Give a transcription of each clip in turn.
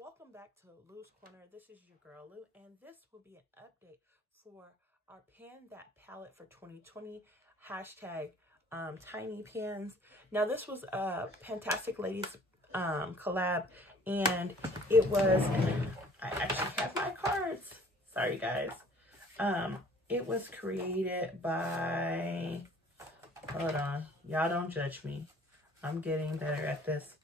Welcome back to Lou's Corner. This is your girl Lou, and this will be an update for our Pan That Palette for 2020 hashtag tiny pans. Now this was a Fantastic Ladies collab, and it was, I actually have my cards, sorry guys. It was created by, hold on, y'all don't judge me, I'm getting better at this.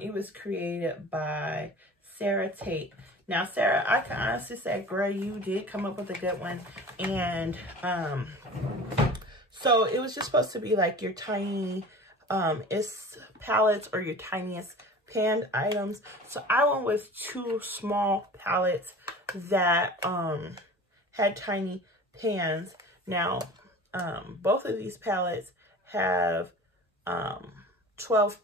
It was created by Sarah Tate. Now, Sarah, I can honestly say, girl, you did come up with a good one. And so it was just supposed to be like your tiny palettes or your tiniest panned items. So I went with two small palettes that had tiny pans. Now, both of these palettes have 12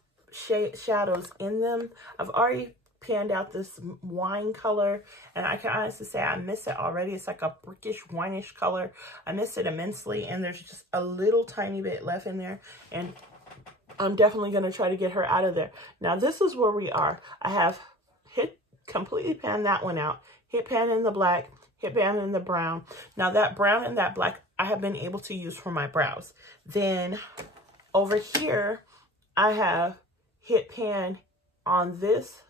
shadows in them. I've already panned out this wine color, and I can honestly say I miss it already. It's like a brickish, wineish color. I miss it immensely, and there's just a little tiny bit left in there, and I'm definitely going to try to get her out of there. Now, this is where we are. I have completely panned that one out, hit pan in the black, hit pan in the brown. Now, that brown and that black I have been able to use for my brows. Then over here, I have hit pan on this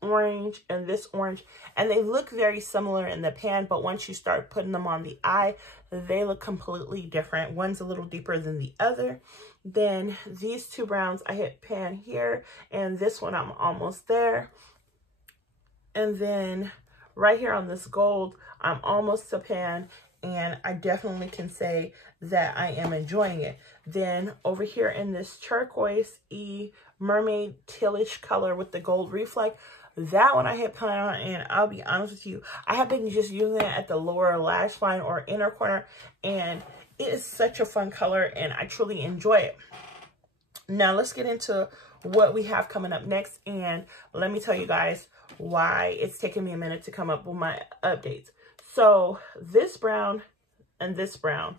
orange and this orange, and they look very similar in the pan, but once you start putting them on the eye, they look completely different. One's a little deeper than the other. Then these two browns, I hit pan here, and this one I'm almost there. And then right here on this gold, I'm almost to pan, and I definitely can say that I am enjoying it. Then over here in this turquoise mermaid tealish color with the gold reflect, that one I hit pan on, and I'll be honest with you, I have been just using it at the lower lash line or inner corner, and it is such a fun color, and I truly enjoy it. Now let's get into what we have coming up next, and let me tell you guys why it's taking me a minute to come up with my updates. So this brown and this brown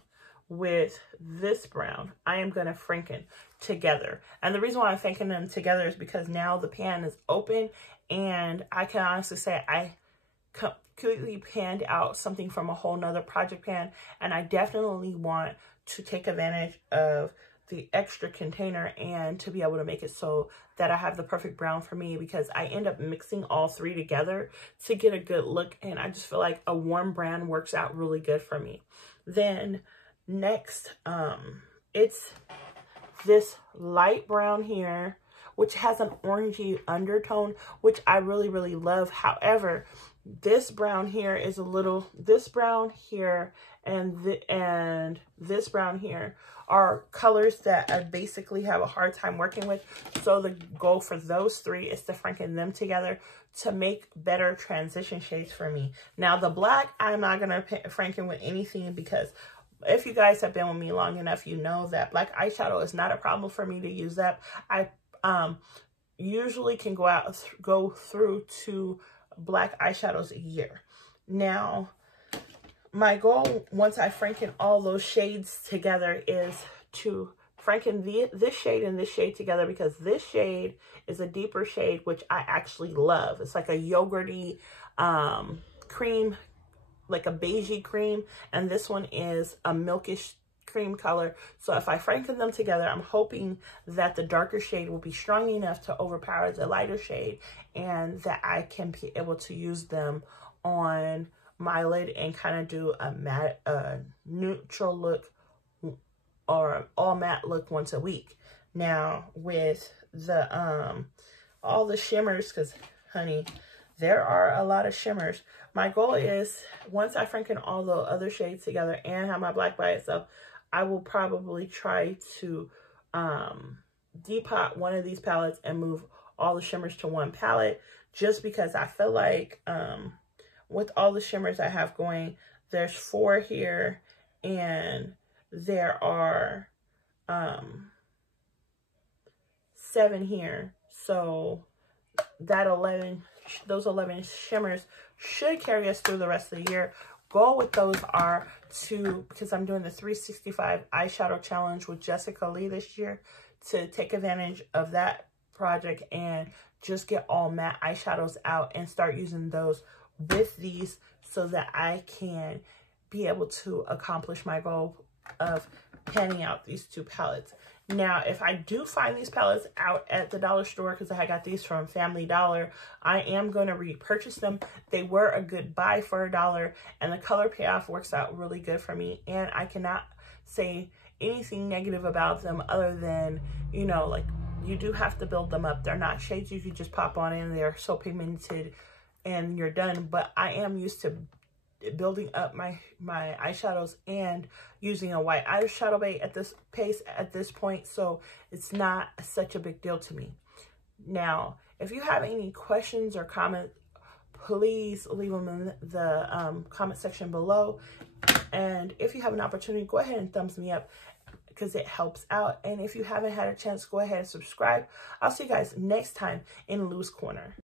with this brown, I am going to franken together. And the reason why I'm franking them together is because now the pan is open, and I can honestly say I completely panned out something from a whole nother project pan, and I definitely want to take advantage of the extra container and to be able to make it so that I have the perfect brown for me, because I end up mixing all three together to get a good look, and I just feel like a warm brown works out really good for me. Then next, it's this light brown here, which has an orangey undertone, which I really love. However, this brown here is a little, this brown here and this brown here are colors that I basically have a hard time working with. So the goal for those three is to franken them together to make better transition shades for me. Now the black, I'm not going to franken with anything, because if you guys have been with me long enough, you know that black eyeshadow is not a problem for me to use that. I usually can go through 2 black eyeshadows a year. Now, my goal once I franken all those shades together is to franken this shade and this shade together, because this shade is a deeper shade, which I actually love. It's like a yogurty cream, like a beigey cream, and this one is a milkish cream color. So if I franken them together, I'm hoping that the darker shade will be strong enough to overpower the lighter shade, and that I can be able to use them on my lid and kind of do a matte, neutral look or all matte look once a week. Now with the all the shimmers, because honey, there are a lot of shimmers. My goal is, once I franken all the other shades together and have my black by itself, I will probably try to depot one of these palettes and move all the shimmers to one palette, just because I feel like with all the shimmers I have going, there's 4 here and there are 7 here. So that those 11 shimmers should carry us through the rest of the year. Goal with those are to, because I'm doing the 365 eyeshadow challenge with Jessica Lee this year, to take advantage of that project and just get all matte eyeshadows out and start using those with these so that I can be able to accomplish my goal of panning out these 2 palettes. Now, if I do find these palettes out at the dollar store, because I got these from Family Dollar, I am going to repurchase them. They were a good buy for $1, and the color payoff works out really good for me. And I cannot say anything negative about them other than, you know, like, you do have to build them up. They're not shades you could just pop on in. They're so pigmented and you're done. But I am used to building up my eyeshadows and using a white eyeshadow base at this point, so it's not such a big deal to me. Now, if you have any questions or comments, please leave them in the comment section below. And if you have an opportunity, go ahead and thumbs me up because it helps out. And if you haven't had a chance, go ahead and subscribe. I'll see you guys next time in Lou's Corner.